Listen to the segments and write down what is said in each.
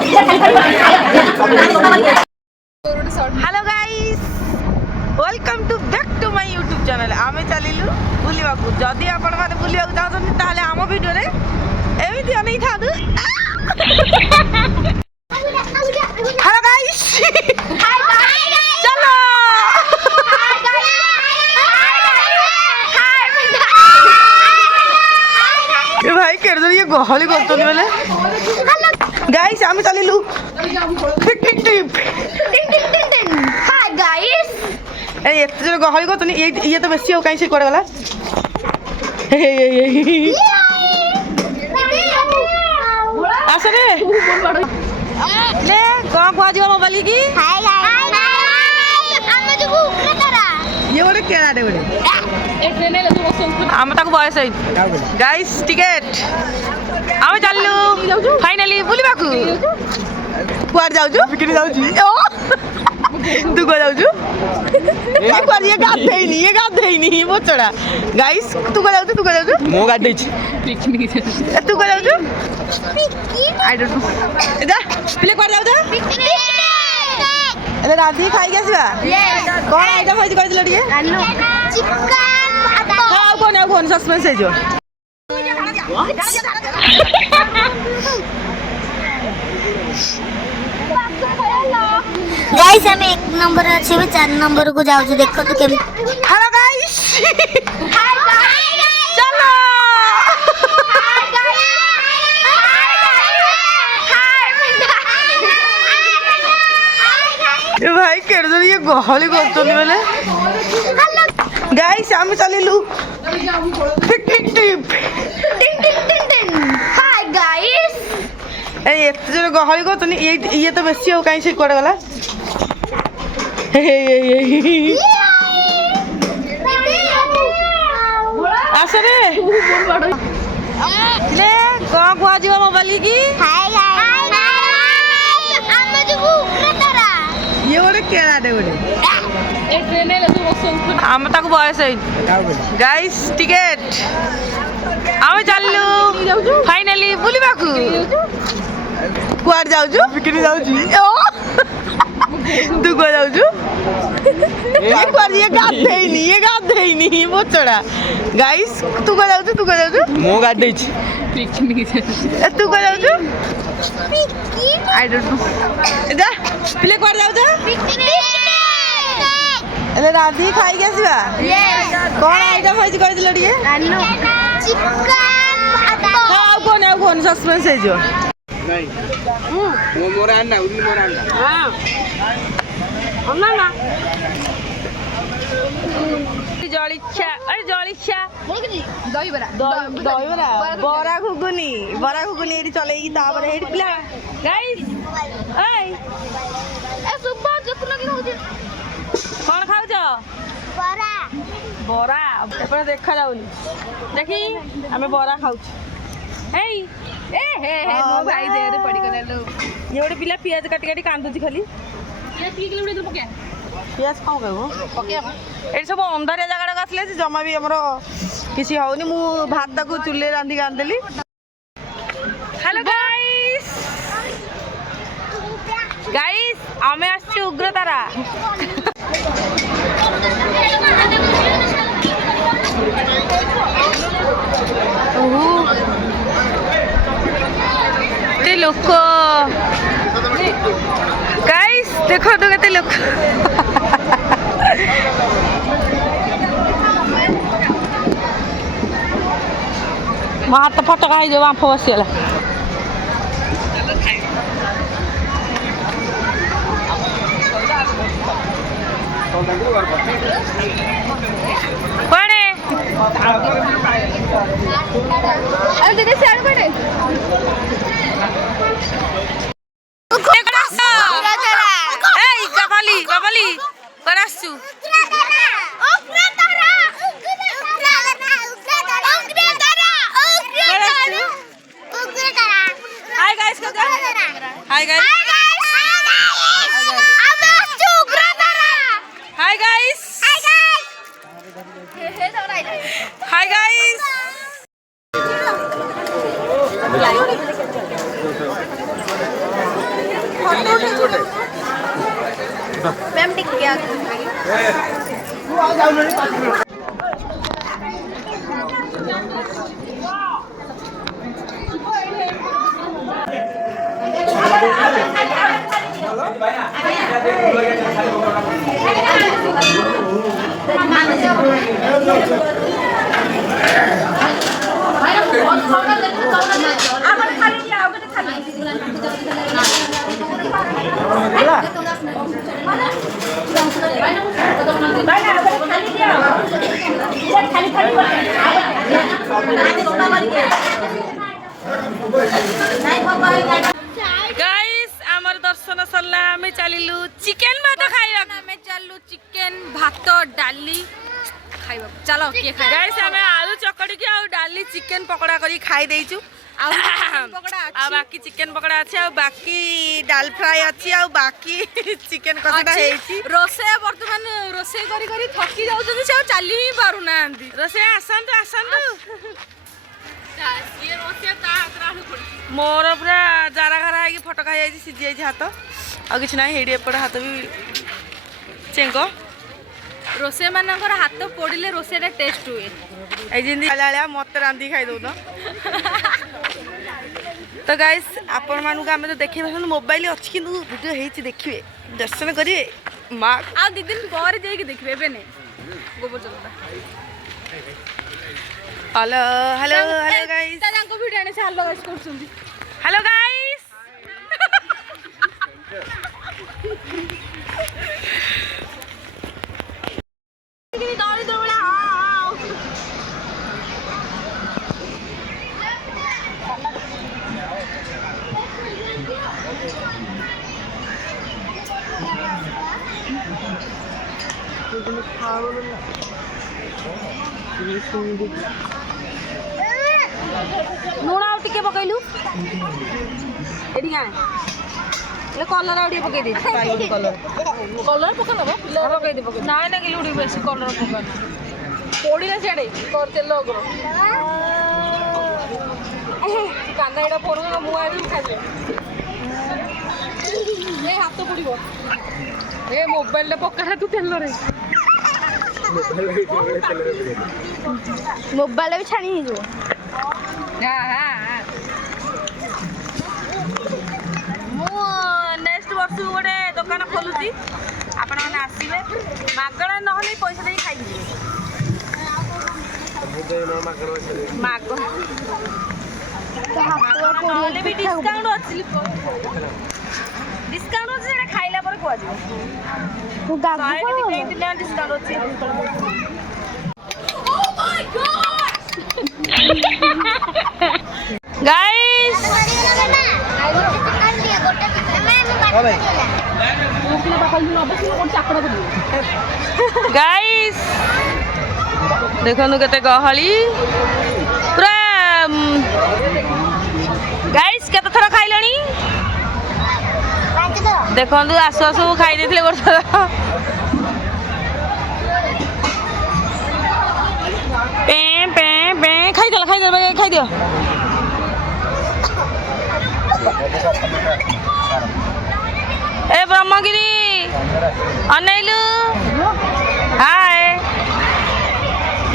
hello guys welcome to back to my YouTube channel आमे चलिलु बुलिबाकू जदी आपण माने बुलिबाकू चाहछन ताले आम वीडियो रे एमिति अनै थादु हेलो गाइस हाय गाइस चलो ए भाई केड़ ये गहली करतन बेले गाइस आमे चलिलु टिक टिक टिक हाय गाइस ए एत जो गहली करतन ये तो बेसी हो काई से कोड गला आसे रे ले कोन को आजिबा मोबाइल की हाय गाइस आमे जो उकरा ये बोले केड़ा दे बोले ए ट्रेन ले तू बस आमे ताको बयस है गाइस टिकट आमे चललु फाइनली बुलिबाकू कुआर जाउजु बिकरी जाउजी तू को जाउजु ए पर ये गाधे नहीं बोचड़ा गाइस तू को जाउजु मो गाधे छी पिकनिक तू को जाउजु पिकनिक आई डोंट नो एदा प्ले कर जाउजु पिकनिक एदा राधी खाई गेसिबा यस कोन आइटम होई कर दिलो टिके चिकन हां कोन सस्पेंस है जो गाइस हम एक नंबर अच्छे में 4 नंबर को जाओ देखो तो केम हेलो गाइस हाय गाइस चलो ए भाई केड़ ये गहली करतन बेले गाइस हम चलिलु टिक टिक टिक हाय गाइस ए एत जो गहली करतन ये तो बेसी हो काई से कोड गला आसे रे ले कोन को आजिबा मोबाइल की हाय गाइस आमे जो उकरा ये बोले केड़ा दे बोले ए ट्रेन ले तू बस आमे ताको बयस है गाइस टिकट आमे चललु फाइनली बुलिबाकू कुआर जाउजु बिकरी जाउजी तू को जाउजु ए पर ये गाधे नहीं बोचड़ा गाइस तू को जाउजु मो गाधे छी पिकनिक तू को जाउजु पिकनिक आई डोंट नो एदा प्ले कर जाउजु पिकनिक एदा राधी खाई गेसिबा यस कोन आइटम होई कर दिलो टिके चिकन हां कोन सस्पेंस है जो नहीं वो मोरा अन्ना उन्नी मोरा अन्ना हां अन्ना जलिच्छा अरे जलिच्छा दही बरा बरा घुगुनी एठी चलेई तापर एठी पिला गाइस ओए ए सुबह जकुन कि होजे कोन खाउछ बरा बरा एपरे देखा जाउनी देखी हमें बरा खाउछ हेई ए हे मो भाई दे रे पड़ी गले लो ये गोटे पिला पियाज काटी काटी कांदुची खाली ये 3 किलोमीटर पके पियाज खाऊ गो पके एठी सब अंधारिया जगह आसले जमा भी हमरो किसी होनी मु भात ताकू चुल्ले रांधी कांदेली हेलो गाइस आमे आछि उग्रतारा ते लोक गाइस देखो तो केते लोक हाथ फटका ही जो बांफ बसिगला कोणे अरे दीदी साइड पड़े बाबाली करासु hi guys hi guys hi guys hi guys ma'am टिक गया गाइस आमर दर्शन सरला आमे चलिलु चिकेन भात खाइबा आमे चललु चिकेन भात डाली खाइबा चलो के खाइ गाइस आमे आलू चकड़ी के आ डाली चिकेन पकोड़ा करी खाइ देइचु आ बाकी चिकेन पकोड़ा अछि आ बाकी दाल फ्राई अछि आ बाकी चिकेन कसाटा हेछि रोसे वर्तमान रोसे करी करी थकी जाउ जदी से चली ही पारु नांदी रोसे आसंतु आसंतु मोर पूरा जारा घरा है फटो खाई जाइए सीझी जाइए हाथ आ कि ना हेडी एपटे हाथ भी चेंग रोसे मानकर हाथ पोड़े रोसेटा टेस्ट हुए ये मत रांधि खाई दौन तो गाइस आपण मानू आम तो देखिए मोबाइल अच्छी कि वीडियो होती देखिए दर्शन करेंगे माँ आ 2 दिन पर जाइए देखिए एवं नहीं गोबर चलता हेलो हेलो हेलो गाइस तांको वीडियो आने से हेलो गाइस करछुंदी हेलो गाइस किनी दौड़ी दौड़ा आओ लुण आउ टिके पकैलु एडी गाय ले कलर आउ टिके पकै दे कलर कलर पका नबो पकै दे पकै नाय ना कि लुडी बेसी कलर पका पोड़ी ना छेडे कर तेल करो कांदा एडा पोरो ना मुआ भी खाले ए हाथ तो पड़िबो ए मोबाइल ले पका तू तेल रे मोबाइल भी छाणी ही जो नेक्स्ट वर्ष गोटे दुकान खोलुची आपण मैंने आसवे मागणा ना पैसा दे खाई भी डिस्काउंट अच्छी डिस्काउंट अच्छी खाइला पर कह डिस्काउंट अच्छी गाइस गाइस देखनु केते गहली पूरा गाइस केते थरा खाइलणी देखनु आसु आसु खाइ देथिले गोटे पे पे पे खाइ दियो ए ब्रह्मगिरी अनैलु हाय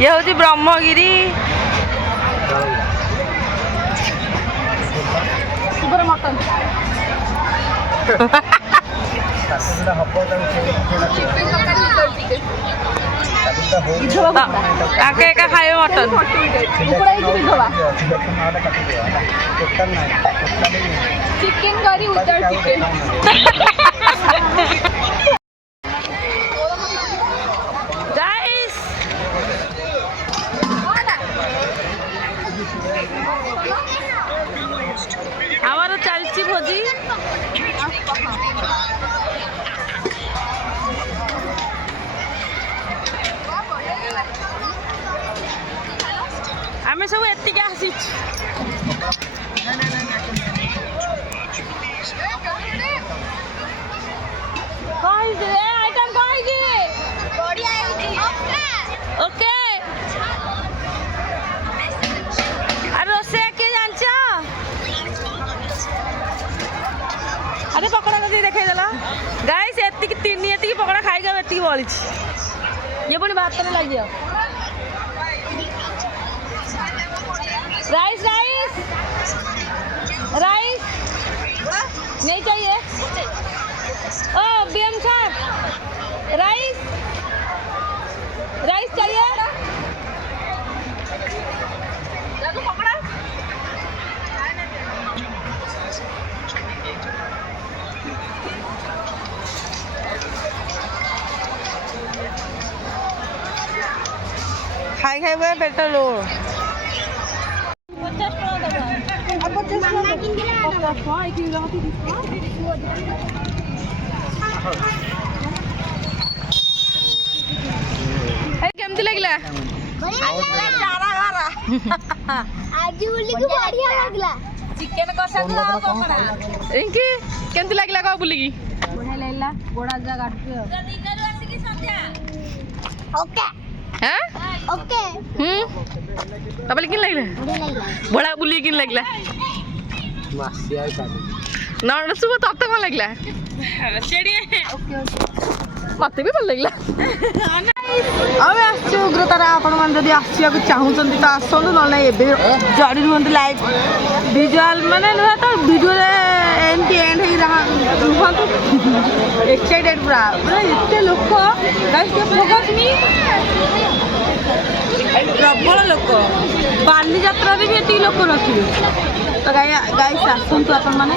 ये होती ब्रह्मगिरी सुपर मटन आके का खाए मटन चिकन करी उतर चिकन गाइस हमारा चलची भोजी आमे सब एतिके आसी आइटम ओके अरे रोसे के जानछ अरे पकड़ा को देखाई देला गाइस एतिकी तीन एतिकी पकड़ा खाई गयो एतिकी बळिछि ये पुणी भात में लग जाओ राइस राइस राइस नहीं चाहिए ओ बीएम साहब राइस राइस चाहिए पकड़ा खाई खाई बोले पेट लो 50 केमती लागला आजी बोली कि बढ़िया लागला चिकन कषा को आ पकड़ा इनकी केमती लागला का बोली की बढ़िया लागला गोड़ा जा काट के दिनर आसी की संध्या ओके हैं ओके तबले किन लागला बढ़िया लागला बड़ा बोली किन लागला मासिया का ना सुबह तब तक लागला चेड़ी ओके मते भी भल लागला आमे आछु उग्रतारा आपण मान जदी आसिया को चाहुचंती त आसंदु न नै एबे जडी रुहंती लाइव विजुअल माने न त वीडियो रे एंड एंड हे रहा रुहंतु एक्साइटेड पूरा माने एते लोक गाइस के फोकस मी प्रबल लोक बाली यात्रा रे भी एती लोक रखियो तो गाइस आसंतु आपण माने